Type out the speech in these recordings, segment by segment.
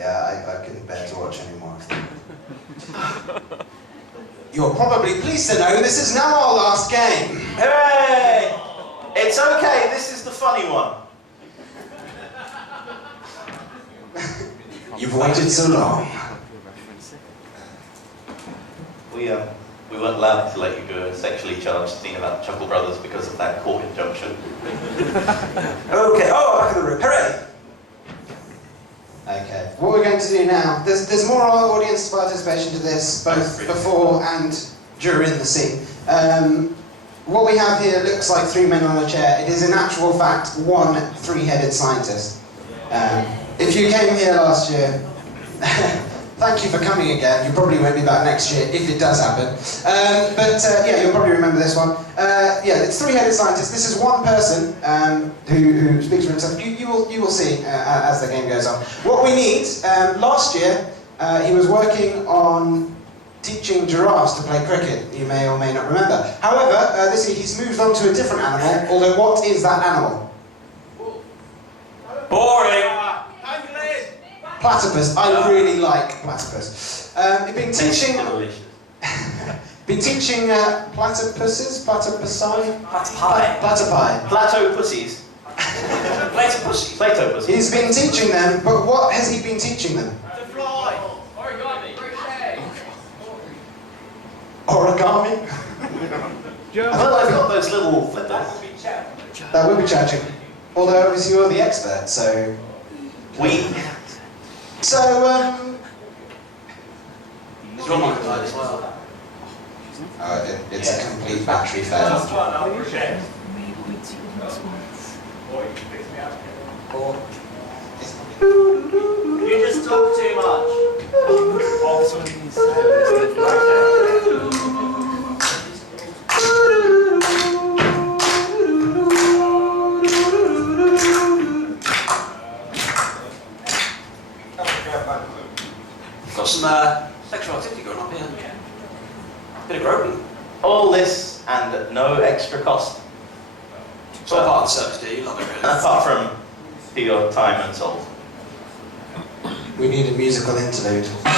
Yeah, I couldn't bear to watch anymore. You're probably pleased to know this is now our last game. Hooray! It's okay, this is the funny one. You've waited so long. We weren't allowed to let you do a sexually charged scene about Chuckle Brothers because of that court injunction. Okay, back of the room, hooray! Okay, what we're going to do now, there's more audience participation to this, both before and during the scene. What we have here looks like 3 men on a chair. It is in actual fact one 3-headed scientist. If you came here last year, thank you for coming again. You probably won't be back next year if it does happen. Yeah, you'll probably remember this one. Yeah, it's 3-headed scientist. This is one person who speaks for himself. You will see as the game goes on. What we need, last year, he was working on teaching giraffes to play cricket. You may or may not remember. However, this year he's moved on to a different animal, although what is that animal? Boring! Platypus. I really like platypus. Been teaching platypuses? Platypusi? Platypi. Platypussies. Platypussies. Platypussies. He's been teaching them, but what has he been teaching them? To fly. Origami. Crochet. Origami? Well, I've got those little flippers. That would be challenging. Although obviously you're the expert, so... So, Is your microphone as well? it's a complete battery fail. You just talk too much. Got some sexual activity going on here. Bit of groping. All this and no extra cost. It's all part of the service, do you? Love it, really. Apart from for your time and soul. We need a musical interlude. Well,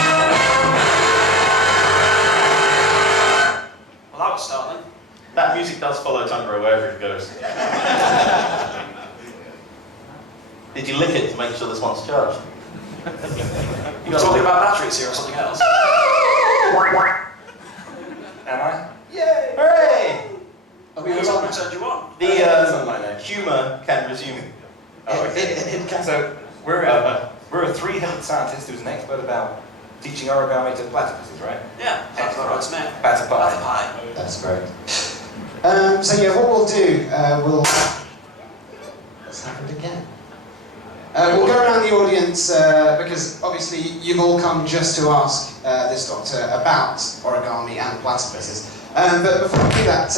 that was startling. That music does follow Tundra wherever it goes. Did you lick it to make sure this one's charged? You're talking about batteries here or something else? Am I? Yay! Hooray! Are we on? Turned you on. The humour can resume. Oh, okay. So we're a 3-headed scientist who's an expert about teaching origami to platypuses, right? Yeah, that's all right, Smith. Platypi. That's great. So yeah, what we'll do, let's have it again. We'll go around the audience because obviously you've all come just to ask this doctor about origami and platypuses. But before we do that,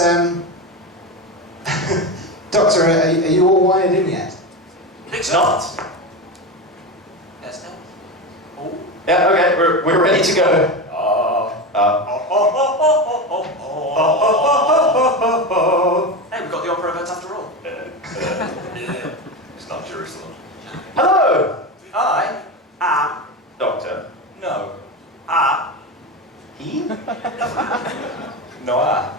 Doctor, are you all wired in yet? It's not. Yes, no. Oh. Yeah, okay, we're ready to go. Hey, we've got the opera event after all. It's not Jerusalem. Hello! I am Doctor. No. He? Noah.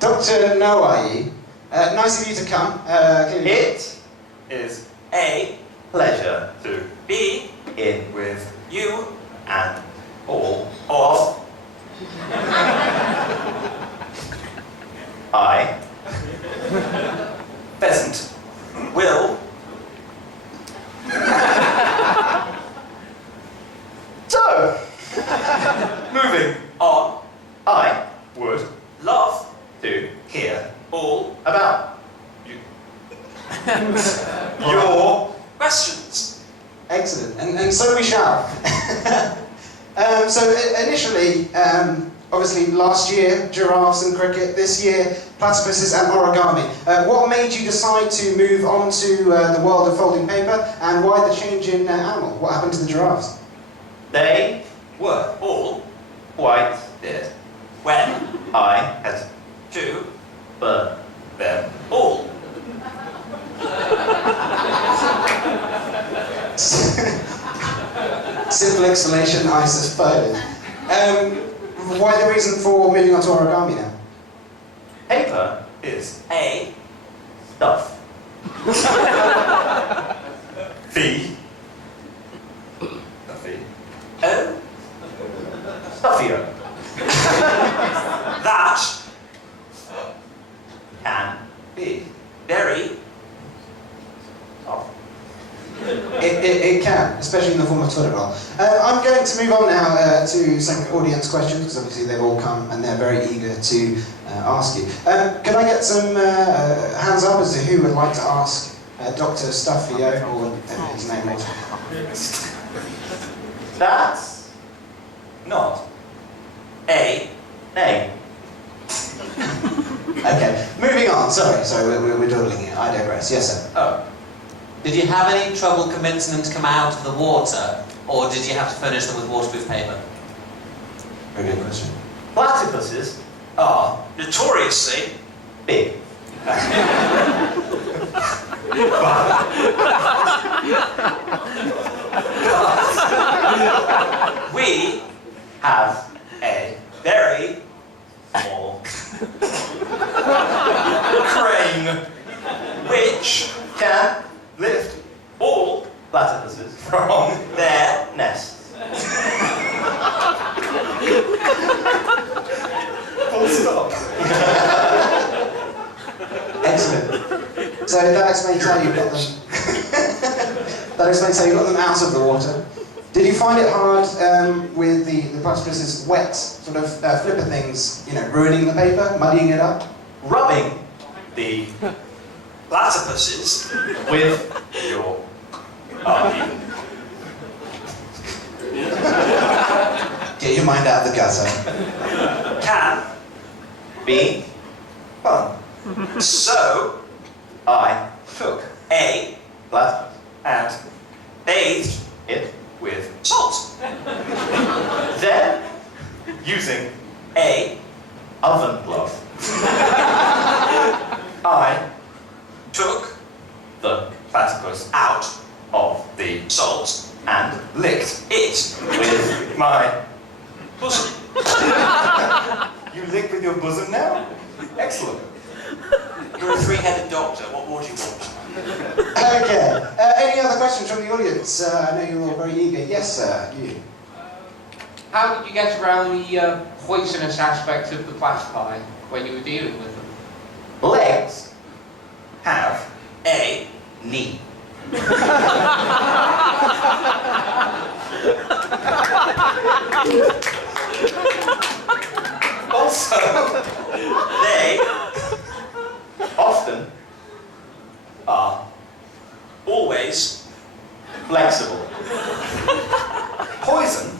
Dr. Noai, nice of you to come. It is a pleasure to be in with you and all of I, Pheasant, will so, moving on, I would love to hear all about you. Your questions. Excellent, and so we shall. So initially, obviously last year, giraffes and cricket, this year, platypuses and origami. What made you decide to move on to the world of folding paper, and why the change in animal? What happened to the giraffes? They were all white dead when I had to burn them all. Simple explanation, I suppose. Why the reason for moving on to origami now? Paper is A. stuff. Fee. O. Stuffier. That. Can be Very. soft. It can, especially in the form of toilet roll. I'm going to move on now to some audience questions, because obviously they've all come and they're very eager to ask you. Can I get some hands up as to who would like to ask Dr. Stuffio, or whatever his name was? That's not A. name. Okay, moving on. Sorry, we're dawdling here. I digress. Yes, sir. Oh. Did you have any trouble convincing them to come out of the water, or did you have to furnish them with waterproof paper? Very good question. Platypuses are Notoriously. big. We Have a very small crane which can lift all platypuses from their nests. Full stop. Excellent. So that explains how you got them. That explains how you got them out of the water. Did you find it hard with the platypus's wet sort of flipper things, you know, ruining the paper, muddying it up? Rubbing the platypuses with your arm. Get your mind out of the gutter. can Be fun. so I took A. platypus and bathed it with salt. then using A. oven glove. I Took the Platypus out of the salt and licked. it with My. bosom. You lick with your bosom now? Excellent. You're a three-headed doctor. What more do you want? Okay. Any other questions from the audience? I know you're all very eager. Yes, sir. You. How did you get around the poisonous aspect of the platypi when you were dealing with them? legs Have. A. knee. Also, They Often are always flexible. poison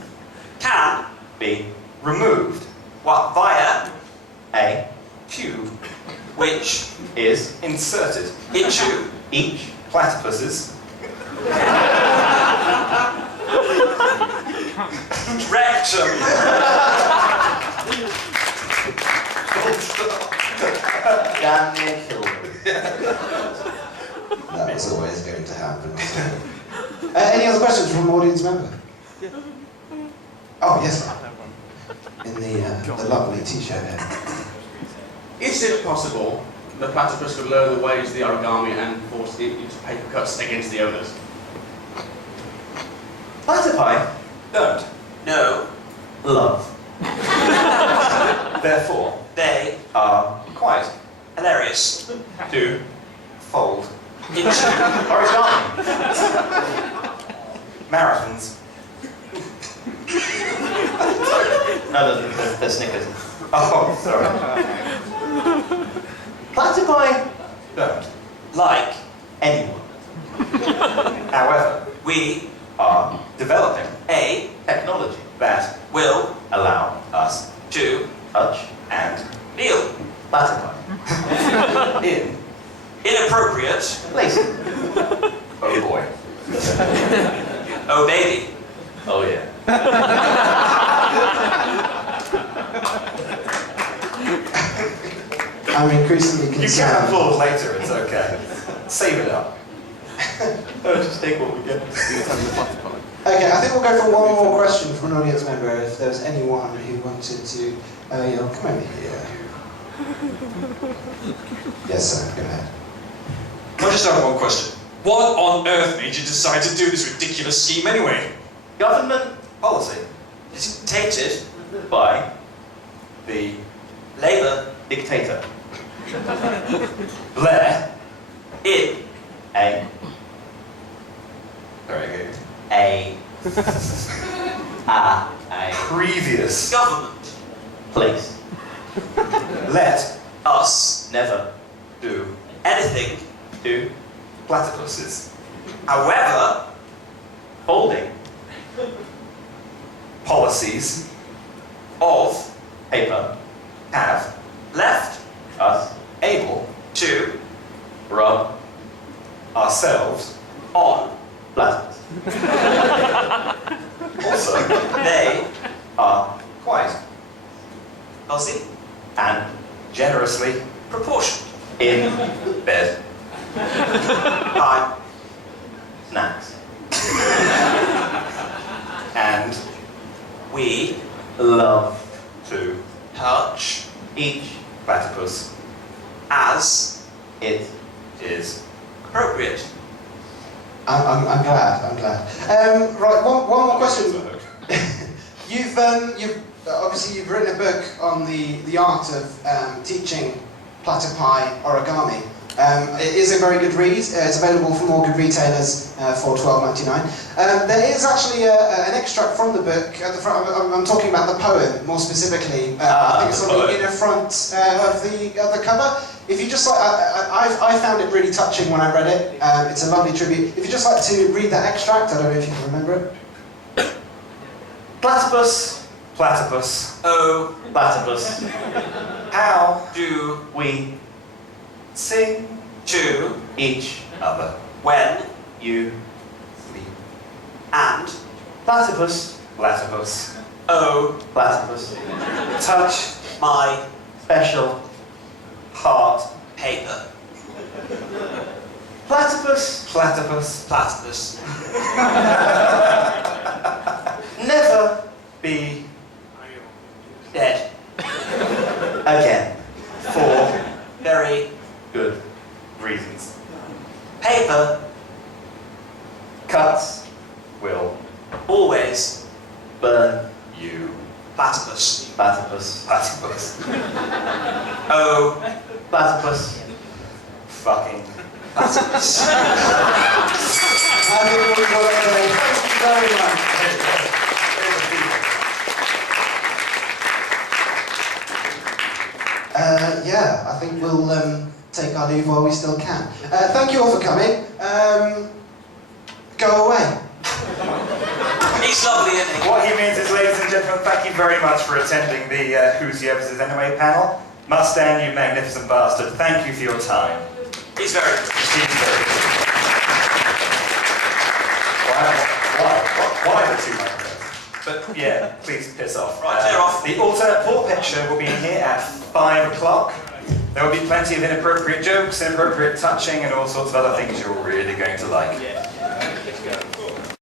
can Be removed. what via a Tube which is inserted. into each Platypuses. rectum. damn near killed them. That was always going to happen. Any other questions from audience member? Oh, yes, ma'am. In the lovely t-shirt here. Is it possible the platypus could learn the ways of the origami and force it into paper cuts against the owners? Platypi Don't. No, love. Therefore, they Are quite hilarious to fold. into origami. Marathons. No, the Snickers. Oh, sorry. Platypi Don't. like anyone. However, we Are developing a technology that will allow us to touch and kneel platypi in. inappropriate. places. Oh boy. Oh baby. Oh yeah. I'm increasingly You can concerned. applaud later, it's okay. Save it up. Oh, just take what we get. Okay, I think we'll go for one more question from an audience member if there's anyone who wanted to. Come over here. Yes, sir, go ahead. I just have one question. What on earth made you decide to do this ridiculous scheme anyway? Government policy Dictated by the Labour dictator. Blair? in A. Very good. A. A. Previous. government Place. Let us Never. do anything, Do. platypuses. however, Holding. Policies of Paper. have left Us. able to Rub. ourselves on Platypus. also they Are. quite Aussie And. generously proportioned In. bed. by Snacks. And we Love. to touch Each. platypus as It. is appropriate. I'm glad. Right, one more question. You've obviously you've written a book on the art of teaching platypi origami. It is a very good read. It's available from all good retailers for $12.99. There is actually an extract from the book at the front. I'm talking about the poem more specifically. I think it's on the inner front of the cover. If you just like, I found it really touching when I read it. It's a lovely tribute. If you just like to read that extract, I don't know if you can remember it. platypus, platypus. Oh, Platypus. How do We. sing to Each. other when You. sleep. and Platypus. Platypus. oh Platypus. Touch my Special. heart. paper. Platypus. Platypus. Platypus. Never. Be Dead. Again. for Very Good. reasons. paper. Cuts will Always Burn. you. platypus. Platypus. Platypus. Oh, Platypus. Fucking. platypus. I think we'll call it a day. Thank you very much. Yeah, I think we'll take our leave while we still can. Thank you all for coming. Go away. He's lovely, isn't he? What he means is, ladies and gentlemen, thank you very much for attending the Who's Yerf Is Anyway panel. Mustang, you magnificent bastard, thank you for your time. He's very good. He's very good. Why the two microphones? But yeah, please piss off. Right, clear off. The alternate Paw Pet show will be in here at 5 o'clock. There will be plenty of inappropriate jokes, inappropriate touching, and all sorts of other things you're really going to like.